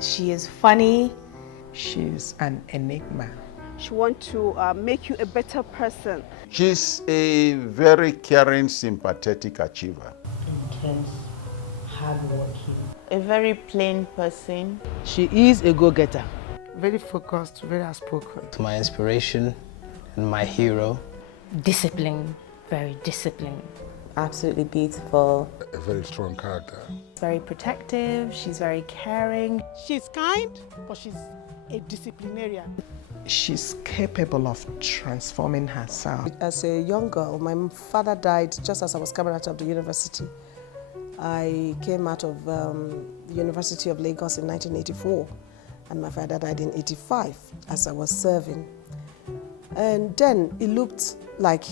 She is funny. She's an enigma. She wants to make you a better person. She's a very caring, sympathetic achiever. Intense, hardworking. A very plain person. She is a go-getter. Very focused, very outspoken. My inspiration and my hero. Disciplined, very disciplined. Absolutely beautiful. A very strong character. Very protective. She's very caring. She's kind, but she's a disciplinarian. She's capable of transforming herself. As a young girl, my father died just as I was coming out of the university. I came out of the University of Lagos in 1984, and my father died in 85 as I was serving. And then it looked like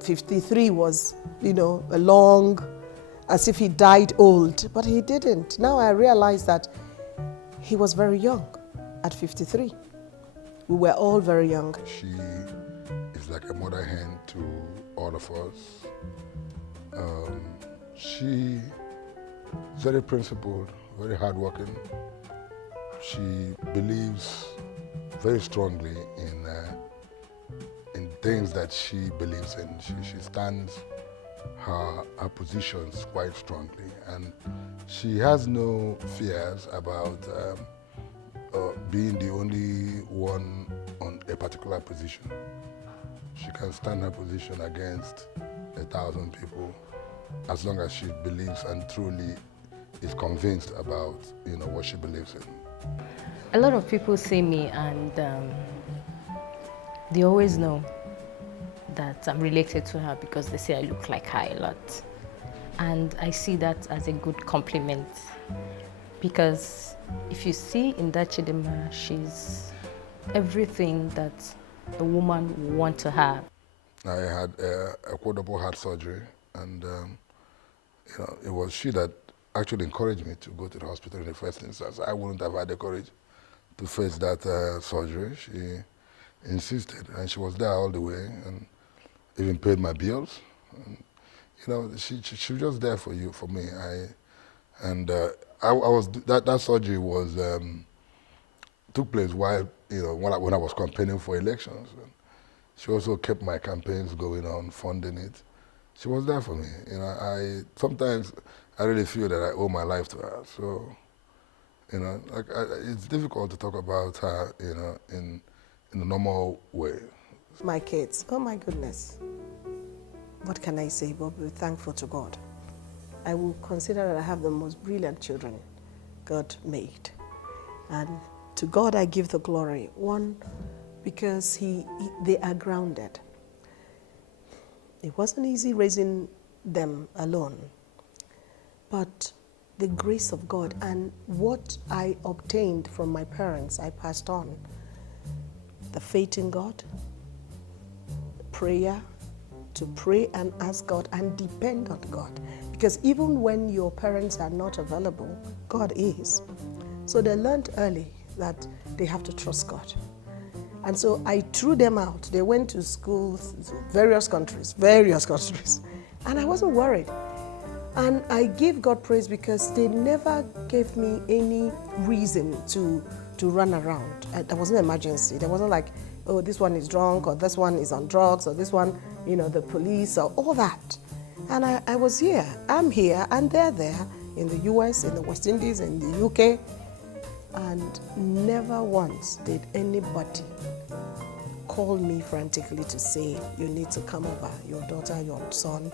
53 was, a long, as if he died old, but he didn't. Now I realize that he was very young at 53. We were all very young. She is like a mother hen to all of us. She is very principled, very hardworking. She believes very strongly in things that she believes in. She stands her positions quite strongly, and she has no fears about being the only one on a particular position. She can stand her position against 1,000 people as long as she believes and truly is convinced about what she believes in. A lot of people see me and they always know that I'm related to her because they say I look like her a lot. And I see that as a good compliment because if you see in that Chidinma, she's everything that a woman would want to have. I had a quadruple heart surgery, and it was she that actually encouraged me to go to the hospital in the first instance. I wouldn't have had the courage to face that surgery. She insisted, and she was there all the way, and even paid my bills. And, she was just there for me. That surgery was took place while when I was campaigning for elections. And she also kept my campaigns going on, funding it. She was there for me. Sometimes I really feel that I owe my life to her. So, it's difficult to talk about her, in a normal way. My kids, oh my goodness. What can I say but be thankful to God? I will consider that I have the most brilliant children God made. And to God I give the glory. One, because they are grounded. It wasn't easy raising them alone. But the grace of God and what I obtained from my parents, I passed on. The faith in God, prayer, to pray and ask God and depend on God. Because even when your parents are not available, God is. So they learned early that they have to trust God. And so I threw them out. They went to schools, various countries, and I wasn't worried. And I give God praise because they never gave me any reason to run around. There wasn't an emergency. There wasn't like, oh, this one is drunk, or this one is on drugs, or this one, the police, or all that. And I was here. I'm here, and they're there in the US, in the West Indies, in the UK. And never once did anybody call me frantically to say, you need to come over, your daughter, your son.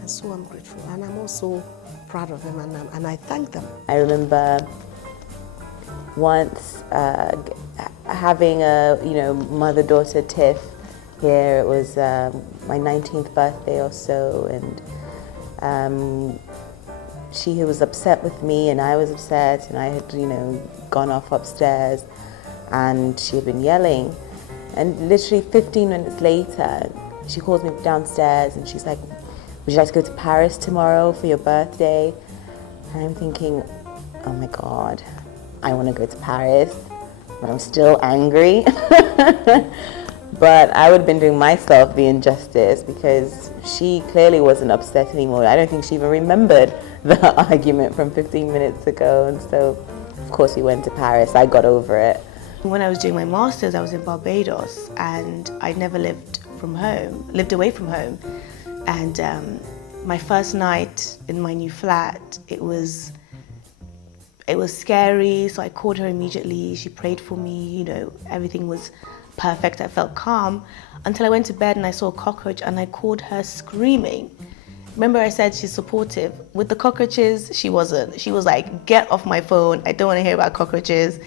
And so I'm grateful. And I'm also proud of them, and I thank them. I remember once having a mother-daughter tiff here. It was my 19th birthday or so, and she was upset with me and I was upset, and I had gone off upstairs and she had been yelling, and literally 15 minutes later she calls me downstairs and she's like, would you like to go to Paris tomorrow for your birthday? And I'm thinking, oh my God, I want to go to Paris, but I'm still angry. But I would have been doing myself the injustice because she clearly wasn't upset anymore. I don't think she even remembered the argument from 15 minutes ago. And so Of course, we went to Paris. I got over it. When I was doing my master's, I was in Barbados, and I never lived away from home. And my first night in my new flat, it was scary, so I called her immediately. She prayed for me, you know, everything was perfect. I felt calm until I went to bed and I saw a cockroach and I called her screaming. Remember I said she's supportive. With the cockroaches, she wasn't. She was like, get off my phone. I don't want to hear about cockroaches.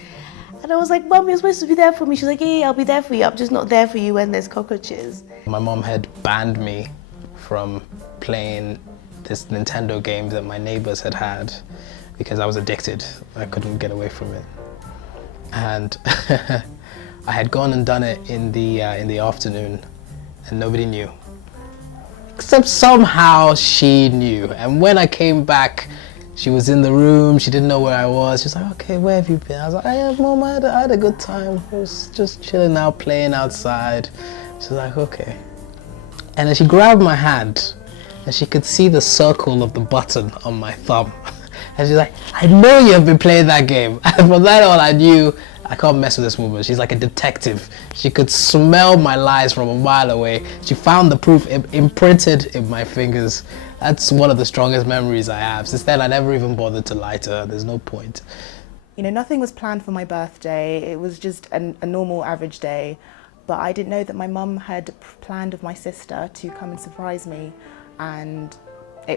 And I was like, Mom, you're supposed to be there for me. She's like, yeah, I'll be there for you. I'm just not there for you when there's cockroaches. My mom had banned me from playing this Nintendo game that my neighbors had because I was addicted. I couldn't get away from it. And I had gone and done it in the afternoon and nobody knew. Except somehow she knew. And when I came back, she was in the room, she didn't know where I was. She was like, okay, where have you been? I was like, yeah, Mom, I had a good time. I was just chilling out, playing outside. She was like, okay. And then she grabbed my hand and she could see the circle of the button on my thumb. And she's like, I know you have been playing that game. And from that on, I knew I can't mess with this woman. She's like a detective. She could smell my lies from a mile away. She found the proof imprinted in my fingers. That's one of the strongest memories I have. Since then, I never even bothered to lie to her. There's no point. You know, nothing was planned for my birthday. It was just a normal, average day. But I didn't know that my mum had planned with my sister to come and surprise me. And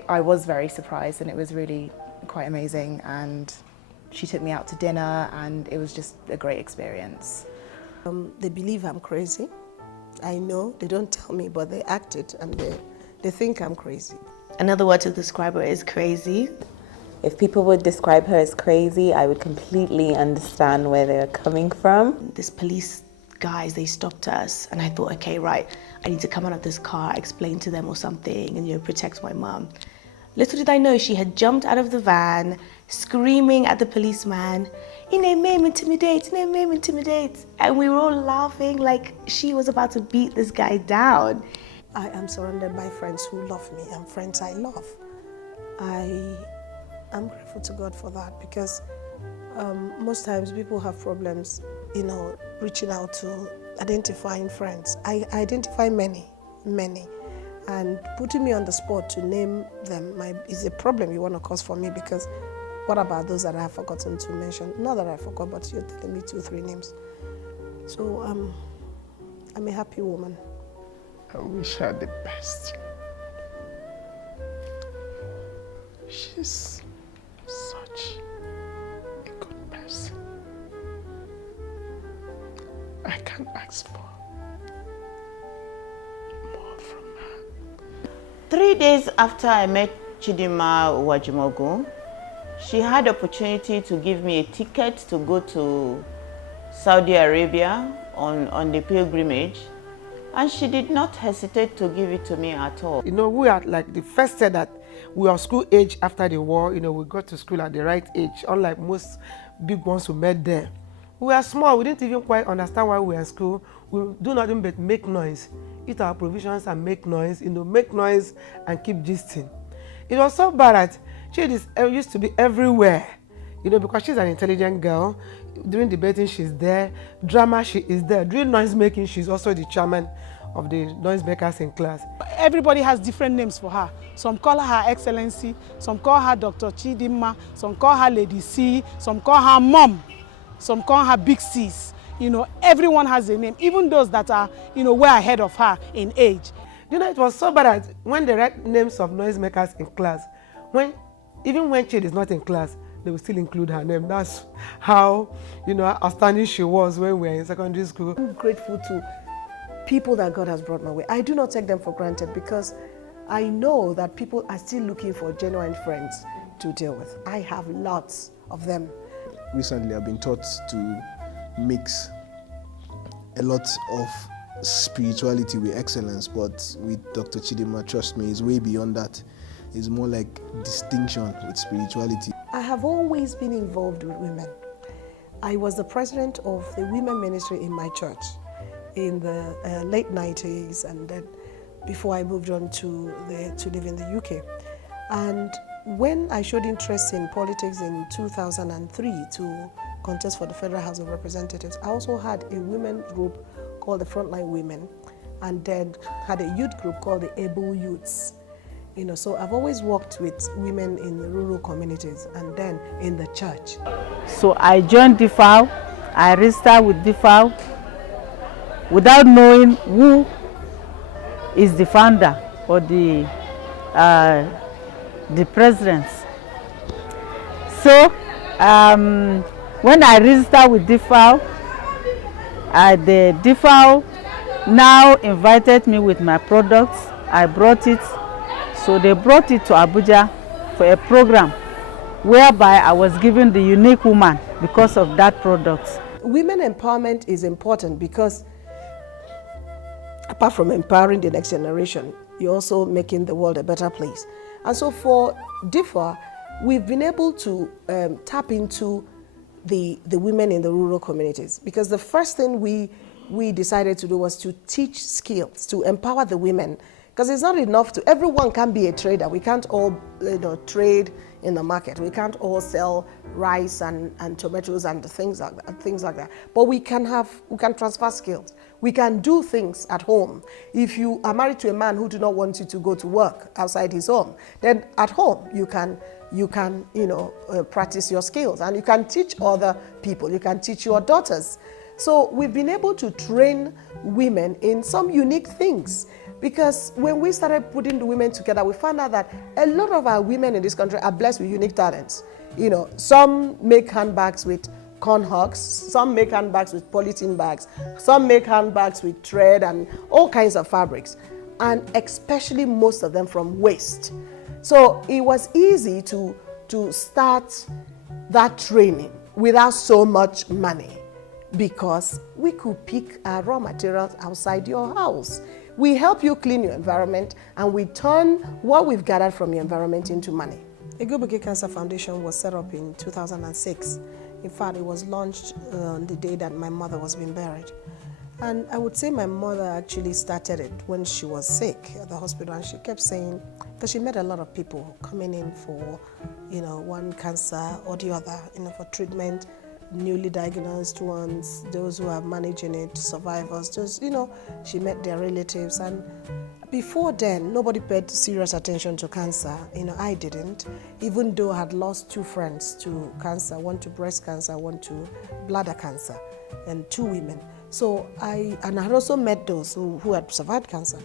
I was very surprised, and it was really quite amazing. And she took me out to dinner, and it was just a great experience. They believe I'm crazy. I know, they don't tell me, but they act it, and they think I'm crazy. Another word to describe her is crazy. If people would describe her as crazy, I would completely understand where they're coming from. This police guys, they stopped us, and I thought, okay, right, I need to come out of this car, explain to them or something, and, you know, protect my mum. Little did I know she had jumped out of the van, screaming at the policeman, "Your name intimidate, your name intimidate." And we were all laughing like she was about to beat this guy down. I am surrounded by friends who love me and friends I love. I'm grateful to God for that, because most times people have problems, you know, reaching out to identifying friends. I identify many. And putting me on the spot to name them is a problem you want to cause for me, because what about those that I have forgotten to mention? Not that I forgot, but you're telling me 2-3 names. So I'm a happy woman. I wish her the best. She's such a good person. I can't ask for more from her. 3 days after I met Chidinma Wajimogu, she had the opportunity to give me a ticket to go to Saudi Arabia on the pilgrimage, and she did not hesitate to give it to me at all. You know, we are like the first said that we are school age after the war. You know, we got to school at the right age, unlike most big ones who met there. We were small, we didn't even quite understand why we were in school. We do nothing but make noise, eat our provisions and make noise, you know, make noise and keep gisting. It was so bad that she used to be everywhere, you know, because she's an intelligent girl. During debating, she's there. Drama, she is there. During noise making, she's also the chairman of the noisemakers in class. Everybody has different names for her. Some call her Excellency, some call her Dr. Chidinma, some call her Lady C, some call her Mom, some call her Big Sis. You know, everyone has a name, even those that are, you know, way ahead of her in age. You know, it was so bad that when they write names of noisemakers in class, even when Chid is not in class, they will still include her name. That's how, you know, outstanding she was when we were in secondary school. I'm grateful to people that God has brought my way. I do not take them for granted, because I know that people are still looking for genuine friends to deal with. I have lots of them. Recently, I've been taught to mix a lot of spirituality with excellence, but with Dr. Chidinma, trust me, it's way beyond that. It's more like distinction with spirituality. I have always been involved with women. I was the president of the women ministry in my church in the late 90s, and then before I moved on to live in the UK. And when I showed interest in politics in 2003 to contest for the Federal House of Representatives, I also had a women group called the Frontline Women, and then had a youth group called the Able Youths. So I've always worked with women in the rural communities and then in the church. So I joined DFAO, I registered with DFAO without knowing who is the founder or the president. So when I registered with DFAO, the DFAO now invited me with my products. I brought it. So they brought it to Abuja for a program whereby I was given the unique woman because of that product. Women empowerment is important because apart from empowering the next generation, you're also making the world a better place. And so for DFA, we've been able to tap into the women in the rural communities, because the first thing we decided to do was to teach skills, to empower the women, because it's not enough to, everyone can be a trader. We can't all trade in the market. We can't all sell rice and tomatoes and things like that. But we can transfer skills. We can do things at home. If you are married to a man who do not want you to go to work outside his home, then at home you can practice your skills, and you can teach other people. You can teach your daughters. So we've been able to train women in some unique things, because when we started putting the women together, we found out that a lot of our women in this country are blessed with unique talents. Some make handbags with corn husks, some make handbags with polythene bags, some make handbags with thread and all kinds of fabrics, and especially most of them from waste. So it was easy to start that training without so much money, because we could pick our raw materials outside your house. We help you clean your environment, and we turn what we've gathered from your environment into money. Igbobuike Cancer Foundation was set up in 2006. In fact, it was launched on the day that my mother was being buried. And I would say my mother actually started it when she was sick at the hospital, and she kept saying, because she met a lot of people coming in for, one cancer or the other, for treatment, newly diagnosed ones, those who are managing it, survivors, just, she met their relatives. And before then, nobody paid serious attention to cancer. I didn't, even though I had lost 2 friends to cancer, one to breast cancer, one to bladder cancer, and 2 women. So I had also met those who had survived cancer.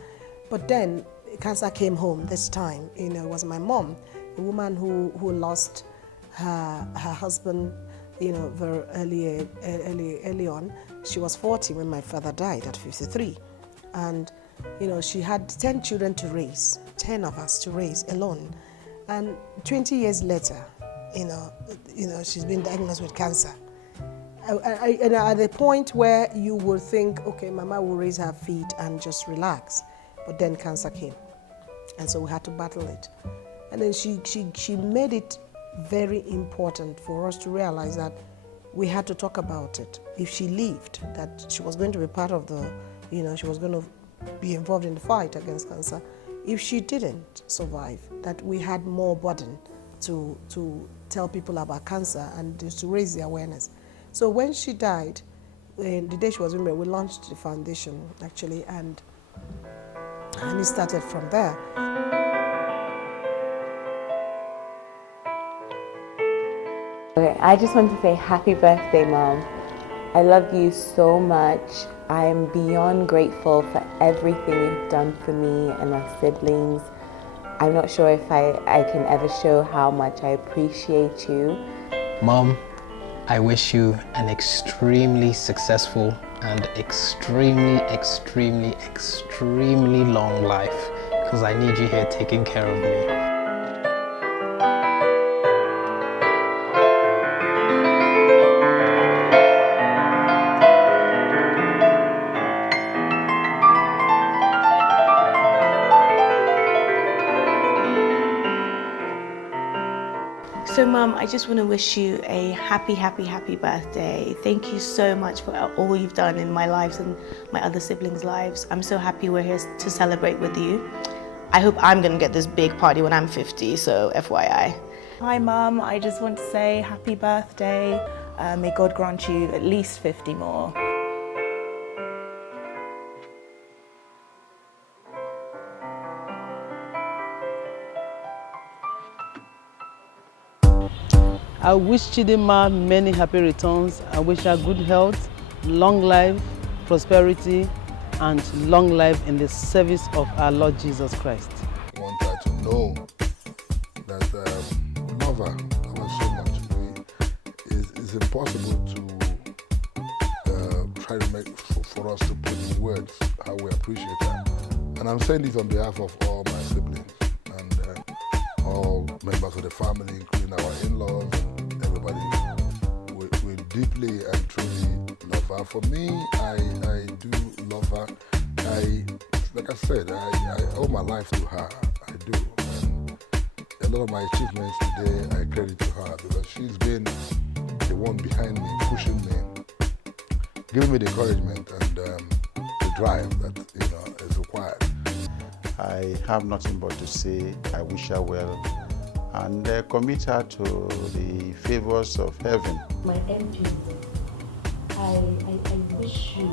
But then cancer came home this time. It was my mom, a woman who lost her husband, very early on. She was 40 when my father died at 53. And, she had 10 children to raise, 10 of us to raise alone. And 20 years later, she's been diagnosed with cancer. And at the point where you would think, okay, Mama will raise her feet and just relax. But then cancer came. And so we had to battle it. And then she made it very important for us to realize that we had to talk about it. If she lived, that she was going to be part of the, she was going to be involved in the fight against cancer. If she didn't survive, that we had more burden to tell people about cancer and just to raise the awareness. So when she died, the day she was in bed, we launched the foundation actually, and it started from there. Okay, I just want to say happy birthday, Mom. I love you so much. I'm beyond grateful for everything you've done for me and our siblings. I'm not sure if I can ever show how much I appreciate you. Mom, I wish you an extremely successful and extremely long life, because I need you here taking care of me. So Mum, I just want to wish you a happy birthday. Thank you so much for all you've done in my lives and my other siblings' lives. I'm so happy we're here to celebrate with you. I hope I'm gonna get this big party when I'm 50, so FYI. Hi Mum, I just want to say happy birthday. May God grant you at least 50 more. I wish Chidinma many happy returns. I wish her good health, long life, prosperity, and long life in the service of our Lord Jesus Christ. I want her to know that we love her so much. It's impossible to try to make for us to put in words how we appreciate her. And I'm saying this on behalf of all my siblings and all members of the family, including our in-laws and everybody. We deeply and truly love her. For me, I do love her. Like I said, I owe my life to her. I do. And a lot of my achievements today I credit to her because she's been the one behind me, pushing me, giving me the encouragement and the drive that is required. I have nothing but to say I wish her well and commit her to the favors of heaven. My MP, I wish you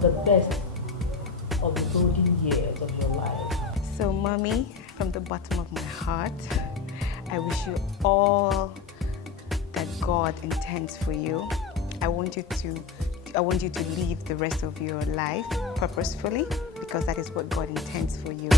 the best of the golden years of your life. So Mommy, from the bottom of my heart, I wish you all that God intends for you. I want you to live the rest of your life purposefully because that is what God intends for you.